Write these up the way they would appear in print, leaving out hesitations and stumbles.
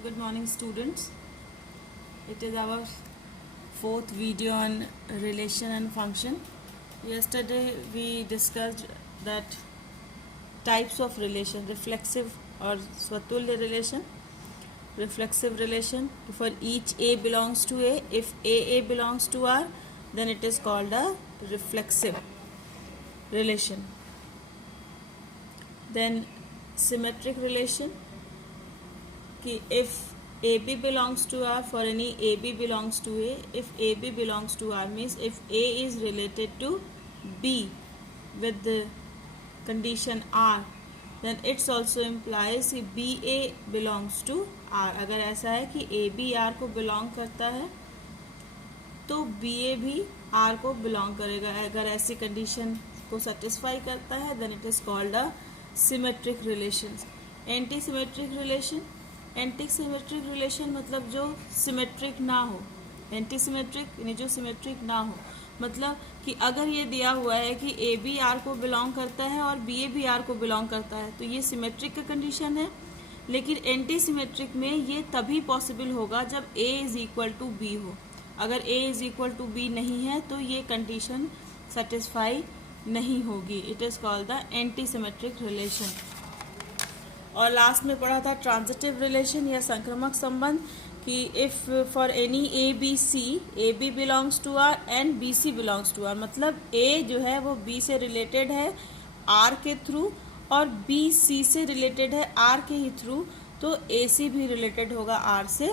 Good morning, students. It is our fourth video on relation and function. Yesterday we discussed that types of relation: reflexive or swatulya relation, reflexive relation. For each A belongs to A, if AA belongs to R, then it is called a reflexive relation. Then symmetric relation, कि if AB belongs to R, for any AB belongs to A, if AB belongs to R means if A is related to B with the condition R, then it's also implies कि BA belongs to R. अगर ऐसा है कि AB R को belong करता है तो BA भी R को belong करेगा. अगर ऐसी condition को satisfy करता है then it is called a symmetric relations. Anti-symmetric relation, anti symmetric relation मतलब जो सिमेट्रिक ना हो. एंटी सिमेट्रिक यानी जो सिमेट्रिक ना हो, मतलब कि अगर ये दिया हुआ है कि ए बी आर को बिलोंग करता है और बी ए भी आर को बिलोंग करता है तो ये सिमेट्रिक का कंडीशन है. लेकिन एंटी सिमेट्रिक में ये तभी पॉसिबल होगा जब A is equal to B हो. अगर A is equal to B नहीं है तो ये कंडीशन सेटिस्फाई नहीं होगी. It is called the anti symmetric relation. और लास्ट में पढ़ा था ट्रांजिटिव रिलेशन या संक्रामक संबंध कि if for any A B C, A B belongs to R and B C belongs to R, मतलब ए जो है वो बी से रिलेटेड है आर के थ्रू और बी सी से रिलेटेड है आर के ही थ्रू, तो ए सी भी रिलेटेड होगा आर से,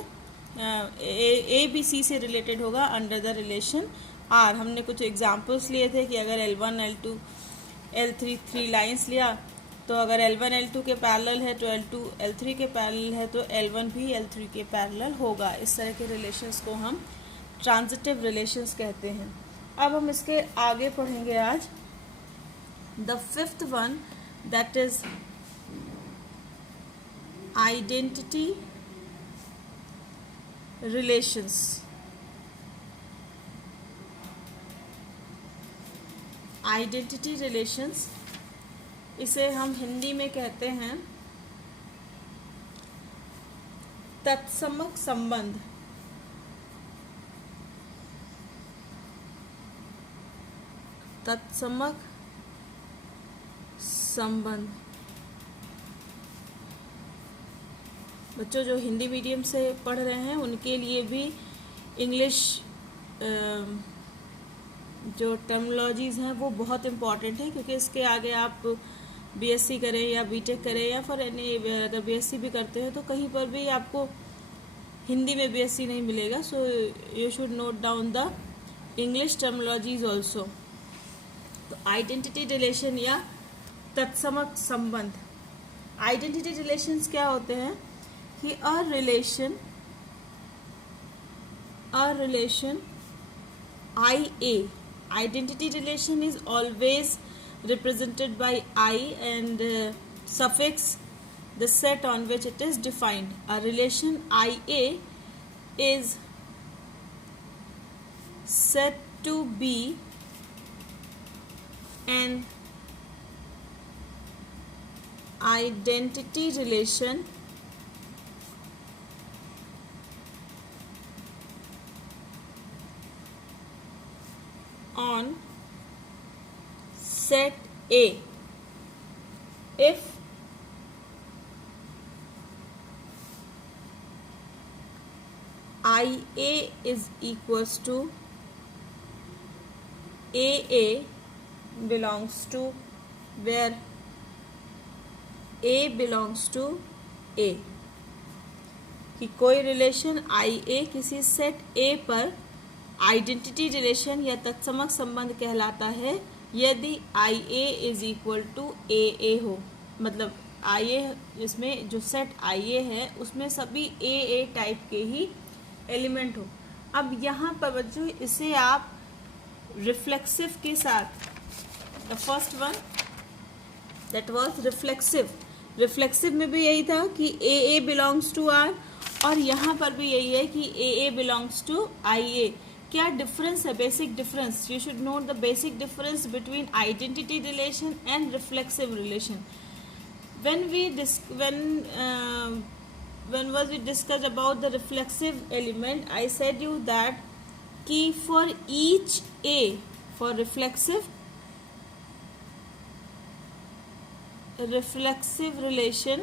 ए बी सी से रिलेटेड होगा अंडर द रिलेशन आर. हमने कुछ एग्जाम्पल्स लिए थे कि अगर L1 L2 L3 3 लाइन्स लिया तो अगर L1 L2 के पैरेलल है तो L2 L3 के पैरेलल है तो L1 भी L3 के पैरेलल होगा. इस तरह के रिलेशंस को हम ट्रांजिटिव रिलेशंस कहते हैं. अब हम इसके आगे पढ़ेंगे आज. The fifth one that is identity relations. Identity relations इसे हम हिंदी में कहते हैं तत्समक संबंध. तत्समक संबंध. बच्चों जो हिंदी मीडियम से पढ़ रहे हैं उनके लिए भी इंग्लिश जो टर्मिनोलॉजीज़ हैं वो बहुत इम्पॉर्टेंट है, क्योंकि इसके आगे आप बीएससी करें या बीटेक करें या फिर अगर बीएससी भी करते हैं तो कहीं पर भी आपको हिंदी में बीएससी नहीं मिलेगा. So you should note down the English terminologies also. तो आइडेंटिटी रिलेशन या तत्समक संबंध. आइडेंटिटी रिलेशंस क्या होते हैं कि a relation I A. Identity relation is always represented by I and suffix the set on which it is defined. A relation IA is said to be an identity relation on set A if IA is equals to AA belongs to where A belongs to A. कि कोई relation IA किसी set A पर identity relation या तत्समक संबंध कहलाता है यदि आई ए is equal to ए ए हो. मतलब आई ए जिसमें जो सेट आई ए है उसमें सभी ए टाइप के ही एलिमेंट हो. अब यहाँ पर बच्चों इसे आप रिफ्लेक्सिव के साथ, the first one that was reflexive में भी यही था कि ए बिलोंग्स टू आर और यहाँ पर भी यही है कि ए बिलोंग्स टू आई ए. क्या डिफरेंस है? Basic difference. You should note the basic difference between identity relation and reflexive relation. when onwards we discussed about the reflexive element. I said you that कि for each A, for reflexive relation,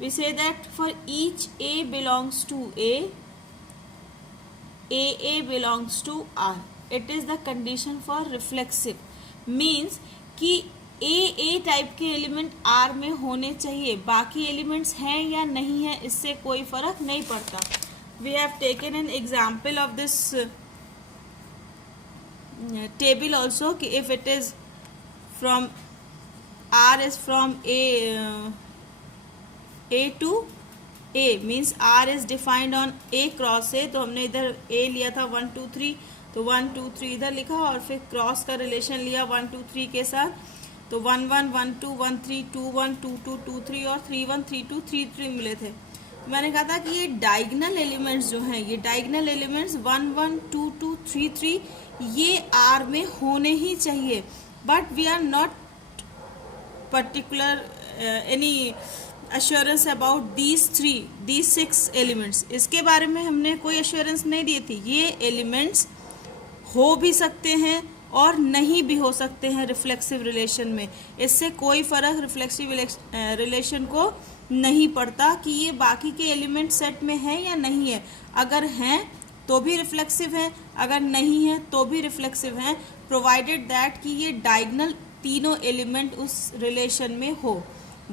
we say that for each A belongs to A, AA belongs to R. It is the condition for reflexive. Means कि A type के element R में होने चाहिए, बाकी elements हैं या नहीं है इससे कोई फर्क नहीं पड़ता. We have taken an example of this table also कि if it is from R is from A to A means R is defined on A cross A. तो हमने इधर A लिया था 1 2 3, तो 1 2 3 इधर लिखा और फिर क्रॉस का रिलेशन लिया 1 2 3 के साथ. तो 1 1 1 2 1 3 2 1 2 2 2 3 और 3 1 3 2 3 3 मिले थे. मैंने कहा था कि ये डायगोनल एलिमेंट्स जो हैं, ये डायगोनल एलिमेंट्स 1 1 2 2 3 3 ये R में होने ही चाहिए. But we are not particular any assurance about these 6 elements. इसके बारे में हमने कोई अश्योरेंस नहीं दी थी. ये एलिमेंट्स हो भी सकते हैं और नहीं भी हो सकते हैं रिफ्लेक्सिव रिलेशन में. इससे कोई फर्क रिफ्लेक्सिव रिलेशन को नहीं पड़ता कि ये बाकी के एलिमेंट सेट में है या नहीं है. अगर हैं तो भी रिफ्लेक्सिव है, अगर नहीं है तो भी रिफ्लेक्सिव है, प्रोवाइडेड दैट कि ये डायगोनल तीनों एलिमेंट उस रिलेशन में हो.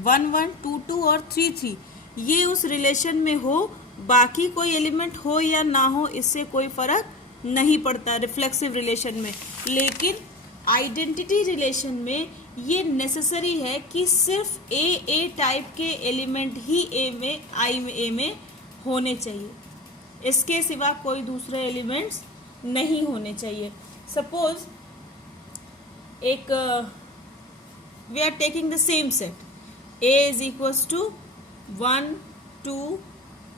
1 1 2 2 और 3 3 ये उस रिलेशन में हो, बाकी कोई एलिमेंट हो या ना हो इससे कोई फर्क नहीं पड़ता रिफ्लेक्सिव रिलेशन में. लेकिन आइडेंटिटी रिलेशन में ये नेसेसरी है कि सिर्फ ए टाइप के एलिमेंट ही ए में होने चाहिए, इसके सिवा कोई दूसरे एलिमेंट्स नहीं होने चाहिए. सपोज एक we are taking the same set, A is equals to 1 2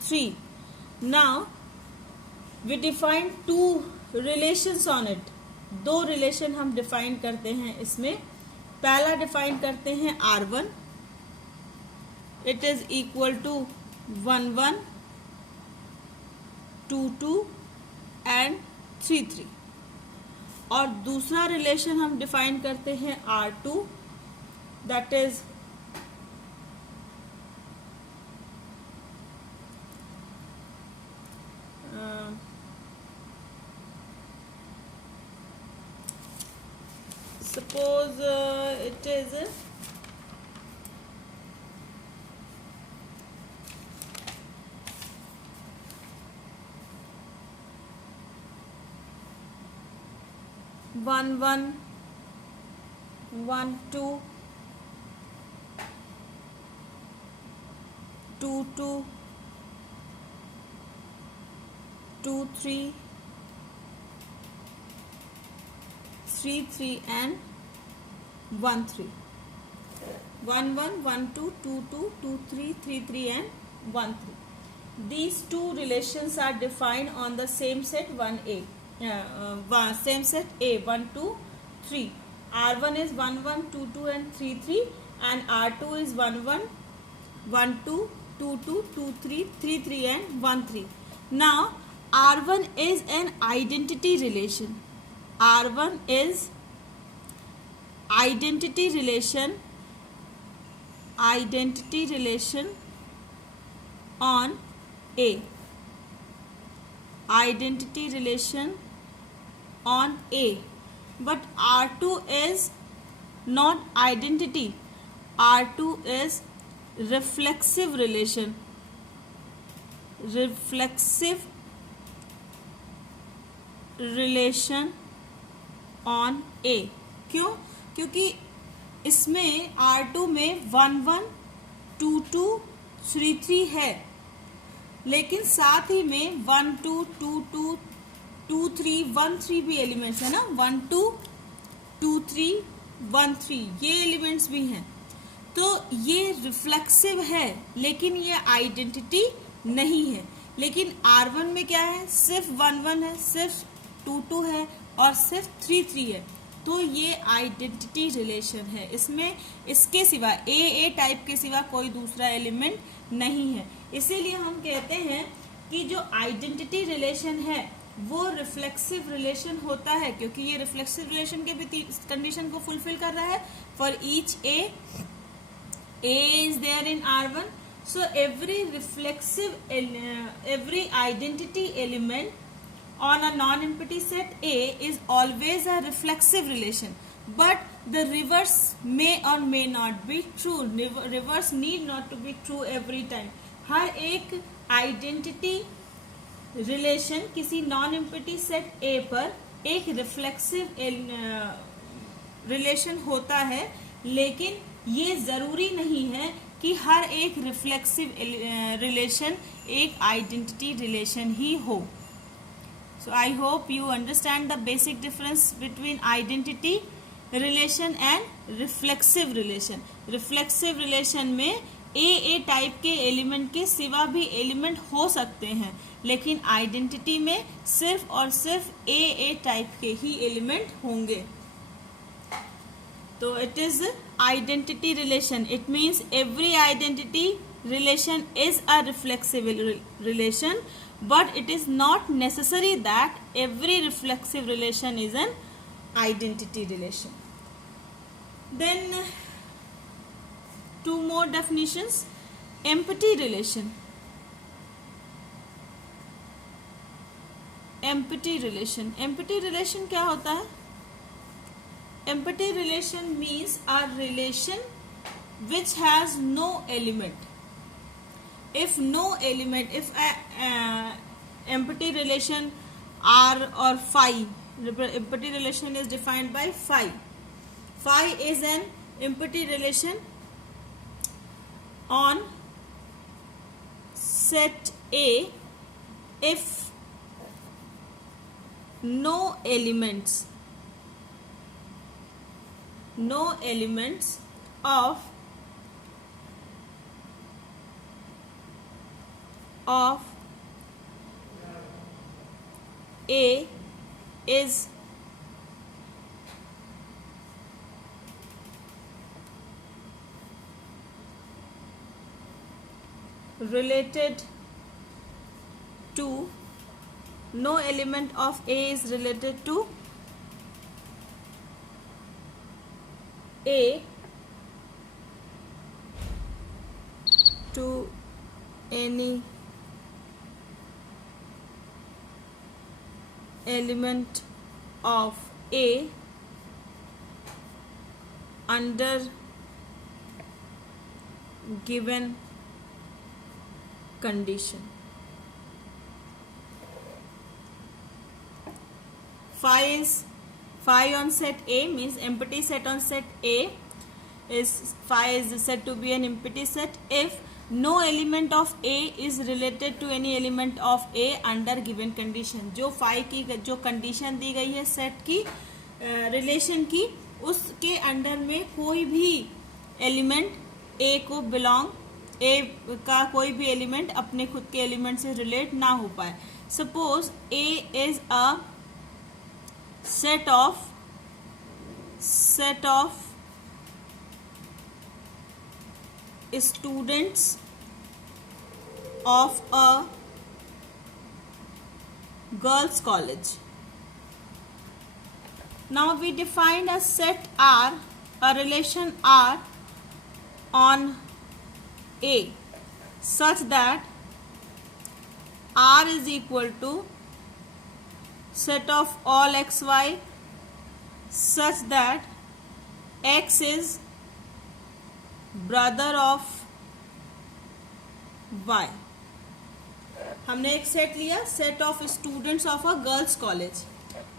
3. Now we define two relations on it. दो रिलेशन हम डिफाइन करते हैं इसमें. पहला डिफाइन करते हैं R1, it is equal to 1 1 2 2 and 3 3. और दूसरा रिलेशन हम डिफाइन करते हैं R2, that is suppose it is 1 1 1 2 2 2 2 3 3 3 and 1 3. 1 1 1 2 2 2 2 3 3 3 and 1 3. These two relations are defined on the same set 1A. Same set A 1 2 3. R1 is 1 1 2 2 and 3 3 and R2 is 1 1 1 2 2 2 2 3 3 3 and 1 3. Now R1 is an identity relation. R1 is identity relation on A. Identity relation on A. But R2 is not identity. R2 is reflexive relation. Reflexive relation on A. क्यों? क्योंकि इसमें R2 में 1 1 2 2 3 3 है, लेकिन साथ ही में 1 2 2 2 2 3 1 3 भी elements है ना. 1 2 2 3 1 3 ये एलिमेंट्स भी हैं. तो ये रिफ्लेक्सिव है लेकिन ये आइडेंटिटी नहीं है. लेकिन R1 में क्या है, सिर्फ 1 1 है, सिर्फ 2 2 है और सिर्फ 3 3 है. तो ये आइडेंटिटी रिलेशन है। इसमें इसके सिवा ए टाइप के सिवा कोई दूसरा एलिमेंट नहीं है। इसीलिए हम कहते हैं कि जो आइडेंटिटी रिलेशन है वो रिफ्लेक्सिव रिलेशन होता है, क्योंकि ये रिफ्लेक्सिव रिलेशन के भी कंडीशन को फुलफिल कर रहा है। For each A is there in R1, so every identity element on a non-empty set A is always a reflexive relation, but the reverse may or may not be true. Reverse need not to be true every time. हर एक identity relation किसी non empty set A पर एक reflexive relation होता है, लेकिन ये जरूरी नहीं है कि हर एक रिफ्लेक्सिव रिलेशन एक आइडेंटिटी रिलेशन ही हो। So I hope you understand the basic difference between identity relation and reflexive relation. Reflexive relation में ए टाइप के एलिमेंट के सिवा भी एलिमेंट हो सकते हैं, लेकिन आइडेंटिटी में सिर्फ और सिर्फ ए टाइप के ही एलिमेंट होंगे। तो it is identity relation. It means every identity relation is a reflexive relation, but it is not necessary that every reflexive relation is an identity relation. Then two more definitions. Empty relation. Empty relation. Empty relation क्या होता है? Empty relation means a relation which has no element. If no element, if empty relation R or phi, empty relation is defined by phi. Phi is an empty relation on set A if no elements of A is related to, no element of A is related to A to any element of A under given condition. Phi on set A means empty set on set A is phi is said to be an empty set if no element of A is related to any element of A under given condition. जो phi की जो condition दी गई है set की relation की, उसके under में कोई भी एलिमेंट A को बिलोंग, A का कोई भी एलिमेंट अपने खुद के एलिमेंट से रिलेट ना हो पाए. Suppose A is a set of students of a girls college. Now we defined a set R, a relation R on A such that R is equal to set of all xy such that x is brother of y. हमने एक set लिया, set of students of a girls college,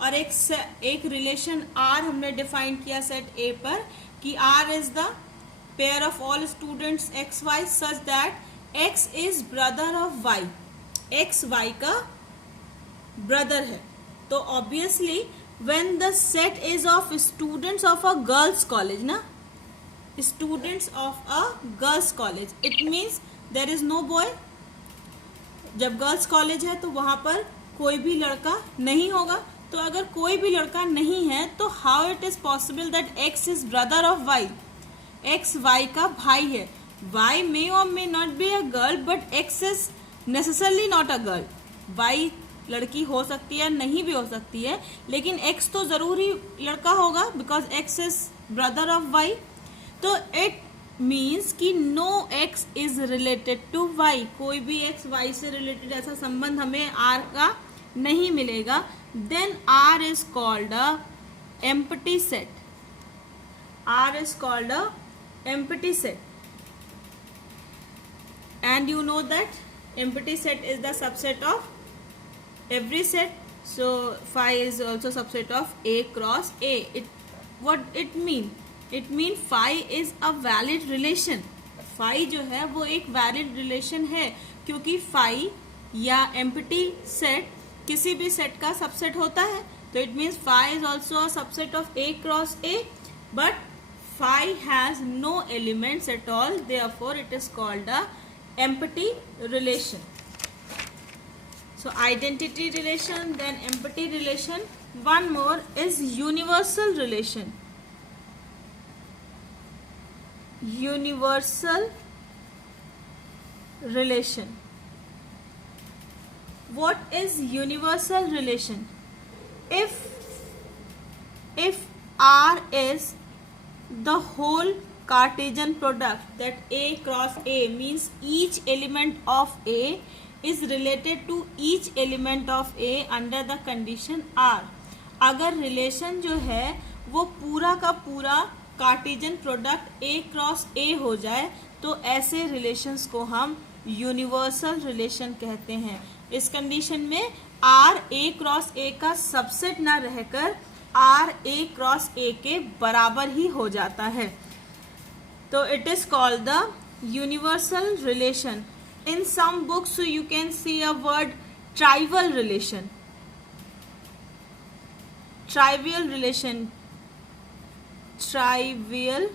और एक relation R हमने define किया set A पर कि R is the pair of all students X Y such that x is brother of y, x y का brother है. तो obviously when the set is of students of a girls college, ना, students of a girls college, it means there is no boy. जब girls college है तो वहां पर कोई भी लड़का नहीं होगा, तो अगर कोई भी लड़का नहीं है तो how it is possible that X is brother of Y, X Y का भाई है. Y may or may not be a girl but X is necessarily not a girl. Y लड़की हो सकती है, नहीं भी हो सकती है, लेकिन एक्स तो जरूरी लड़का होगा because X is brother of Y. तो इट मीन्स कि no X is related to Y, कोई भी एक्स वाई से रिलेटेड ऐसा संबंध हमें आर का नहीं मिलेगा. Then R is called a empty set. R is called a empty set. And you know that empty set is the subset of every set. So phi is also subset of A cross A. What it mean? It mean phi is a valid relation. Phi जो है वो एक valid relation है क्योंकि phi या empty set किसी भी set का subset होता है. तो it means phi is also a subset of A cross A, but phi has no elements at all. Therefore, it is called a empty relation. So identity relation, then empty relation. One more is universal relation. Universal relation. What is universal relation? If R is the whole Cartesian product, that A cross A means each element of A is related to each element of A under the condition R. अगर relation जो है वो पूरा का पूरा Cartesian product A cross A हो जाए तो ऐसे रिलेशंस को हम यूनिवर्सल रिलेशन कहते हैं. इस कंडीशन में R A क्रॉस A का सबसेट ना रहकर R A क्रॉस A के बराबर ही हो जाता है. So it is called the universal relation. In some books you can see a word trivial relation. Trivial relation. Trivial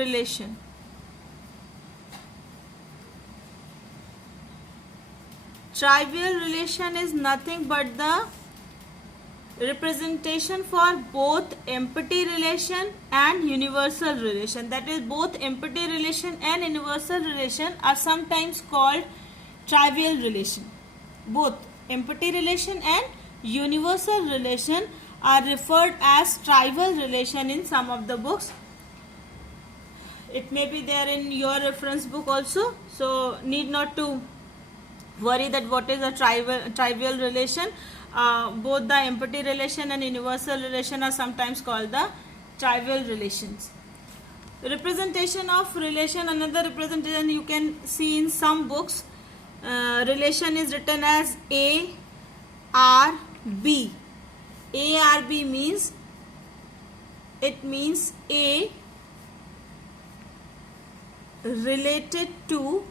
relation. Trivial relation is nothing but the representation for both empty relation and universal relation. That is, both empty relation and universal relation are sometimes called trivial relation. Both empty relation and universal relation are referred as trivial relation in some of the books. It may be there in your reference book also, so need not to worry that what is a trivial relation. Both the empty relation and universal relation are sometimes called the trivial relations. Representation of relation, another representation you can see in some books. Relation is written as A R B. A R B means, it means A related to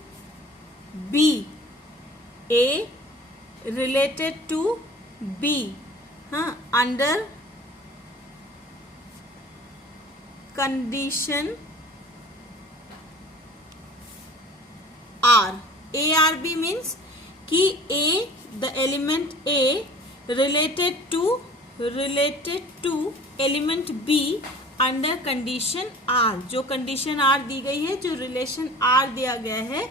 B. A related to B under condition R. ARB means कि A, the element A related to element B under condition R. जो condition R दी गई है, जो relation R दिया गया है,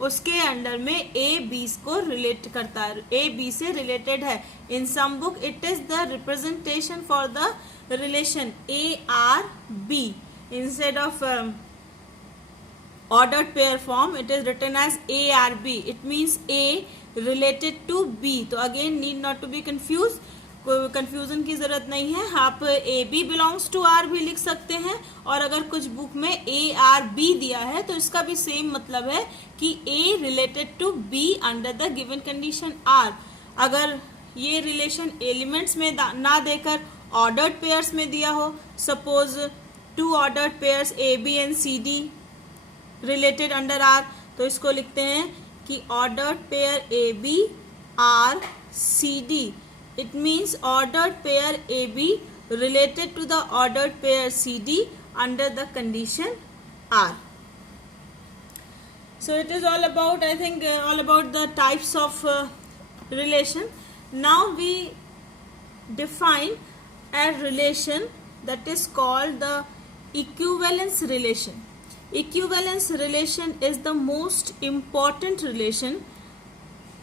उसके under में A B को रिलेट करता है, A B से रिलेटेड है. In some book it is the representation for the relation A R B. Instead of ordered pair form it is written as A R B. It means A related to B. तो again need not to be confused. कोई confusion की जरूरत नहीं है. आप A B belongs to R भी लिख सकते हैं, और अगर कुछ बुक में ए आर बी दिया है तो इसका भी सेम मतलब है कि A related to B under the given condition R. अगर ये रिलेशन एलिमेंट्स में ना देकर ऑर्डर्ड पेयर्स में दिया हो, suppose two ordered pairs A B and C D related under R, तो इसको लिखते हैं कि ordered pair A B R C D. It means ordered pair AB related to the ordered pair CD under the condition R. So it is all about, I think, all about the types of relation. Now we define a relation that is called the equivalence relation. Equivalence relation is the most important relation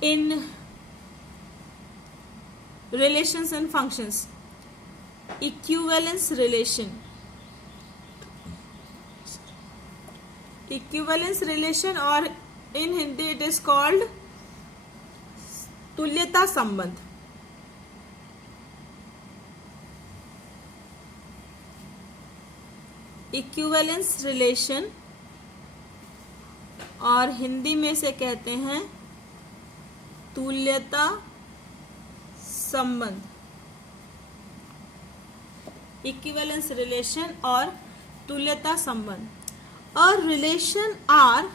in relations and functions. Equivalence relation. Equivalence relation, और in Hindi it is called तुल्यता संबंध. Equivalence relation और हिंदी में से कहते हैं तुल्यता संबंध. इक्विवेलेंस रिलेशन और तुल्यता संबंध. A relation are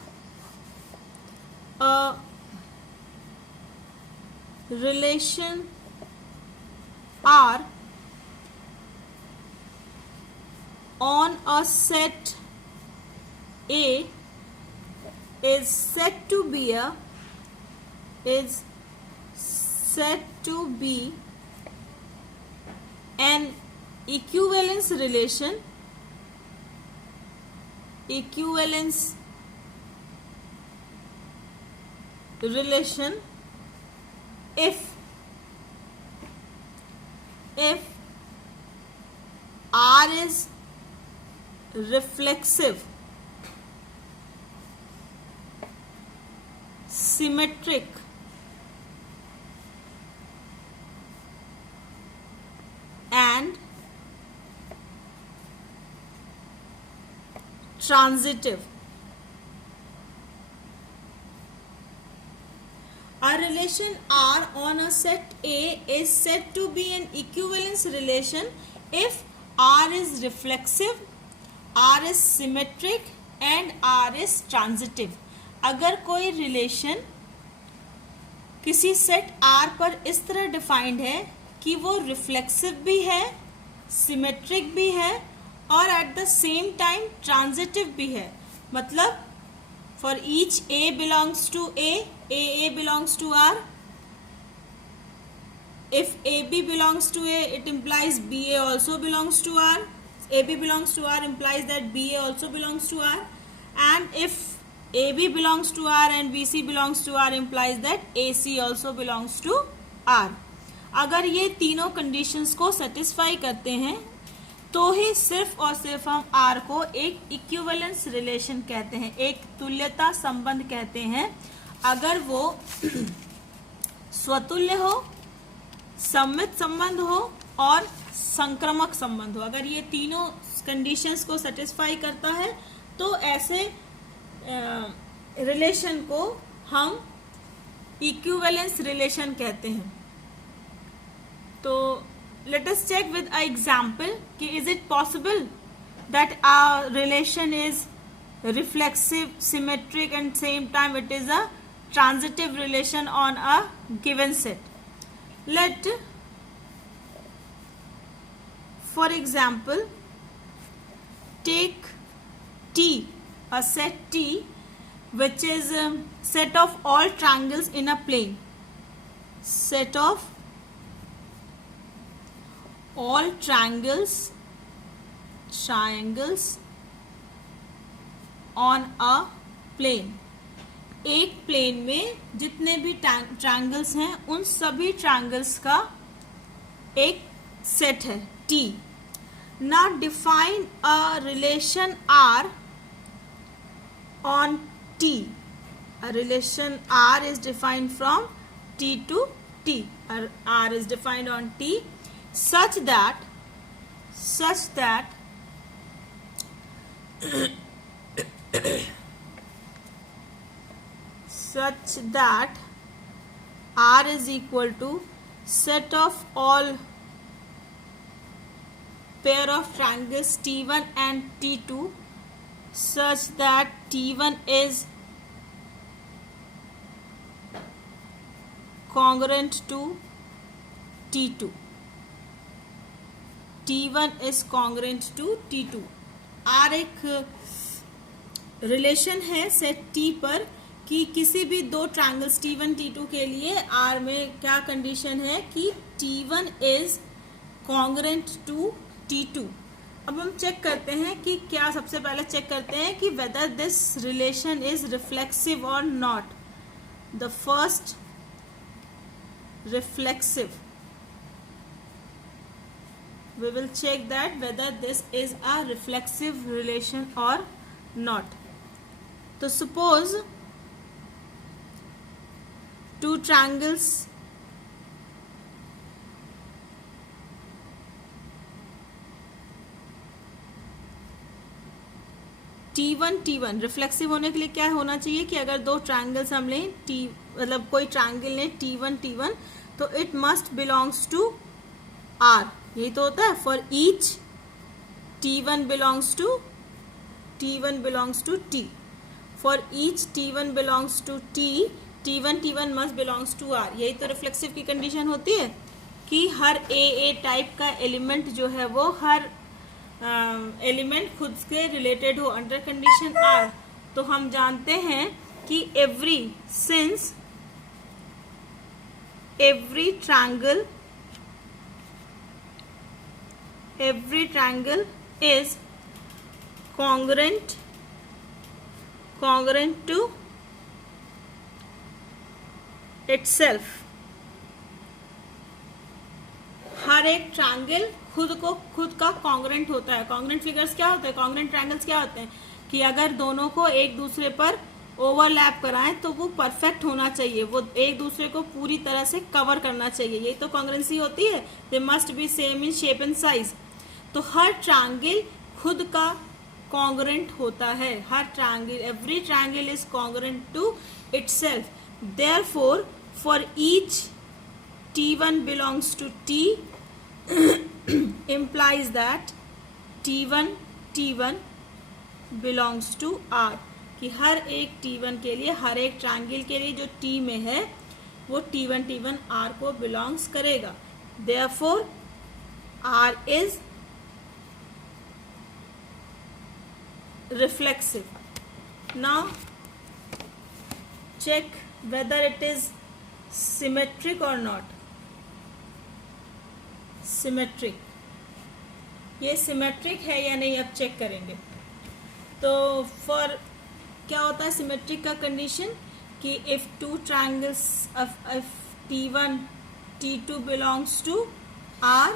a relation are on a set A is said to be an equivalence relation. Equivalence relation if R is reflexive, symmetric, and transitive. A relation R on a set A is said to be an equivalence relation if R is reflexive, R is symmetric and R is transitive. अगर कोई relation किसी set R पर इस तरह defined है कि वो reflexive भी है, सिमेट्रिक भी है और at the same time transitive भी है. मतलब for each A belongs to A belongs to R. If AB belongs to A, it implies BA also belongs to R. AB belongs to R implies that BA also belongs to R. And if AB belongs to R and BC belongs to R implies that AC also belongs to R. अगर ये तीनों conditions को satisfy करते हैं तो ही सिर्फ और सिर्फ हम R को एक इक्विवेलेंस रिलेशन कहते हैं, एक तुल्यता संबंध कहते हैं. अगर वो स्वतुल्य हो, सममित संबंध हो और संक्रमक संबंध हो. अगर ये तीनों कंडीशंस को सेटिस्फाई करता है तो ऐसे रिलेशन को हम इक्विवेलेंस रिलेशन कहते हैं. तो let us check with an example कि is it possible that our relation is reflexive, symmetric and same time it is a transitive relation on a given set. Let for example take T, a set T which is a set of all triangles in a plane. Set of all triangles on a plane. एक plane में जितने भी triangles हैं उन सभी triangles का एक set है T. Now define a relation R on T. A relation R is defined from T to T. R is defined on T such that R is equal to set of all pair of triangles T1 and T2 such that T1 is congruent to T2. T1 is congruent to T2. R एक relation है set T पर कि किसी भी दो triangles T1 T2 के लिए R में क्या कंडीशन है कि T1 is congruent to T2। अब हम चेक करते हैं कि क्या, सबसे पहले चेक करते हैं कि whether this relation is reflexive और नॉट। The first reflexive, we will check that whether this is a reflexive relation or not. So suppose two triangles T1 reflexive होने के लिए क्या होना चाहिए कि अगर दो ट्रायंगल्स हम लें, मतलब कोई ट्रायंगल लें T1 तो it must belongs to R। यही तो होता है, for each T1 belongs to T, for each T1 belongs to T, T1 must belongs to R। यही तो रिफ्लेक्सिव की कंडीशन होती है कि हर ए टाइप का एलिमेंट जो है वो हर एलिमेंट खुद से रिलेटेड हो अंडर कंडीशन R। तो हम जानते हैं कि since every triangle is congruent to itself। हर एक ट्रायंगल खुद का कॉन्ग्रेंट होता है। कॉन्ग्रेंट फिगर्स क्या होते हैं, कॉन्ग्रेंट ट्रायंगल्स क्या होते हैं कि अगर दोनों को एक दूसरे पर ओवरलैप कराएं तो वो परफेक्ट होना चाहिए, वो एक दूसरे को पूरी तरह से कवर करना चाहिए। यही तो कॉन्ग्रेंसी होती है, they must be same in shape and size. तो हर ट्रायंगल खुद का कॉन्ग्रेंट होता है, हर triangle, every triangle is congruent to itself. Therefore for each T1 belongs to T implies that T1 belongs to R, कि हर एक T1 के लिए, हर एक ट्रायंगल के लिए जो T में है वो T1 R को बिलोंग्स करेगा। Therefore R is reflexive. Now check whether it is symmetric or not. Symmetric, ये सिमेट्रिक है या नहीं अब चेक करेंगे। तो फॉर क्या होता है सिमेट्रिक का कंडीशन कि if two triangles if T2 belongs to R,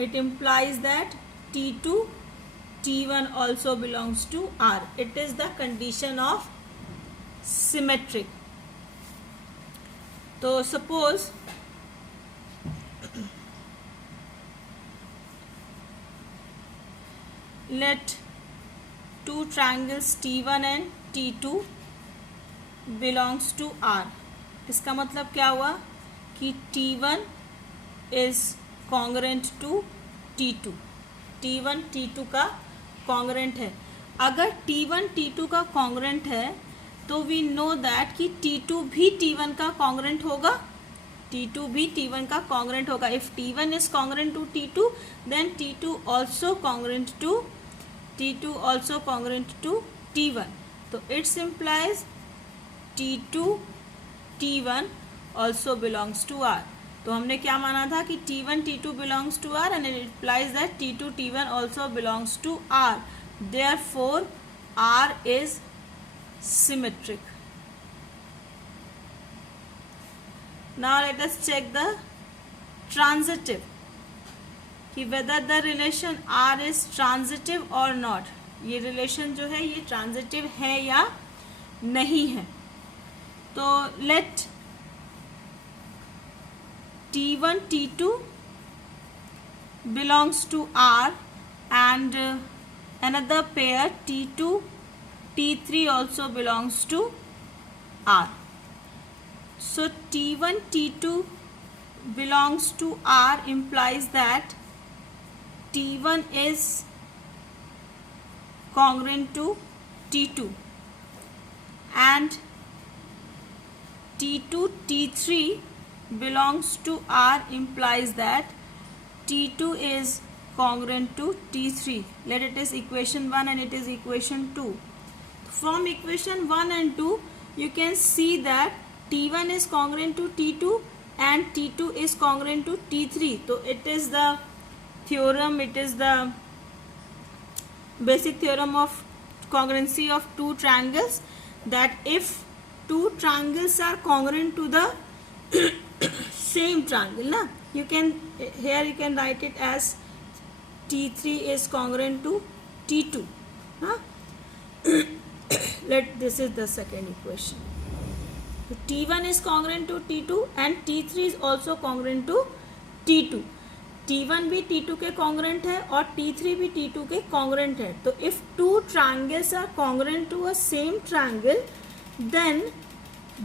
it implies that T1 also belongs to R। It is the condition of symmetric. तो suppose let two triangles T1 and T2 belongs to R। इसका मतलब क्या हुआ कि T1 is congruent to T2, T1 T2 का congruent है। अगर T1 T2 का congruent है तो we know that कि T2 भी T1 का congruent होगा, T2 भी T1 का congruent होगा। if T1 is congruent to T2 then T2 also congruent to T1। तो it's implies T1 also belongs to R। तो हमने क्या माना था कि T2 belongs to R and it implies that T1 also belongs to R। Therefore R is symmetric। Now let us check the transitive कि whether the relation R is transitive or not। ये relation जो है ये transitive है या नहीं है। तो let T1 T2 belongs to R and another pair T2 T3 also belongs to R। So T1 T2 belongs to R implies that T1 is congruent to T2 and T2 T3 belongs to R implies that T2 is congruent to T3। Let it is equation 1 and it is equation 2। From equation 1 and 2 you can see that T1 is congruent to T2 and T2 is congruent to T3। तो it is the theorem, it is the basic theorem of congruency of two triangles, that if two triangles are congruent to the same triangle, na, you can, here you can write it as T3 is congruent to T2. Huh? This is the second equation. So T1 is congruent to T2 and T3 is also congruent to T2. T1 भी T2 के congruent है और T3 भी T2 के congruent है. तो if two triangles are congruent to a same triangle, then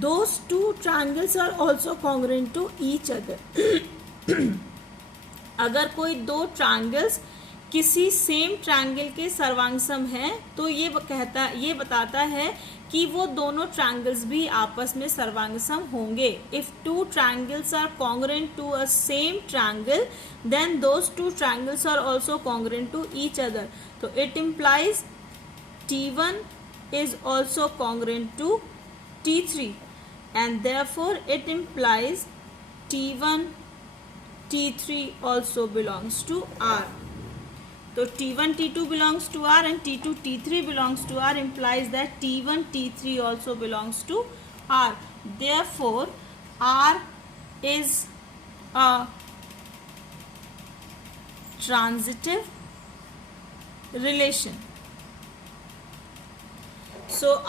those two triangles are also congruent to each other. अगर कोई दो triangles किसी सेम ट्रायंगल के सर्वांगसम है तो ये बताता है कि वो दोनों ट्रायंगल्स भी आपस में सर्वांगसम होंगे. If two triangles are congruent to a same triangle, then those two triangles are also congruent to each other. तो it implies T1 is also congruent to T3, and therefore it implies T1 T3 also belongs to R. So T1 T2 belongs to R and T2 T3 belongs to R, implies that T1 T3 also belongs to R. Therefore R is a transitive relation. So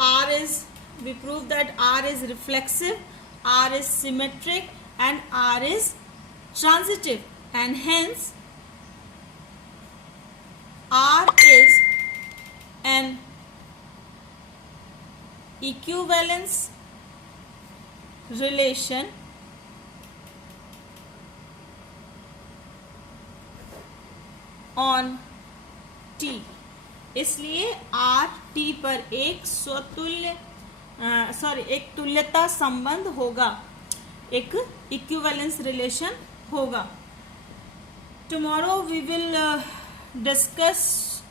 we prove that R is reflexive, R is symmetric and R is transitive, and hence R is an equivalence relation on T. इसलिए R T पर एक एक तुल्यता संबंध होगा, एक equivalence relation होगा. Tomorrow we will discuss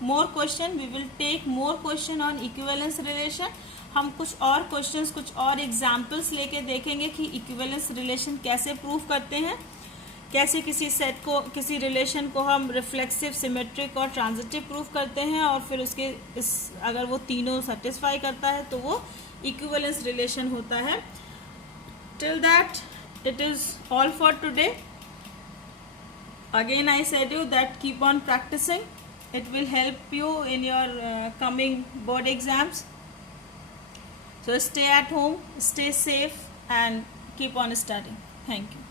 more question, we will take more question on equivalence relation. हम कुछ और questions, कुछ और examples लेके देखेंगे कि equivalence relation कैसे prove करते हैं, कैसे किसी सेट को, किसी रिलेशन को हम रिफ्लेक्सिव, सिमेट्रिक और ट्रांजिटिव प्रूव करते हैं, और फिर उसके अगर वो तीनों सेटिस्फाई करता है तो वो इक्विवेलेंस रिलेशन होता है. Till that it is all for today. Again I said you that keep on practising, it will help you in your coming board exams. So stay at home, stay safe and keep on studying. Thank you.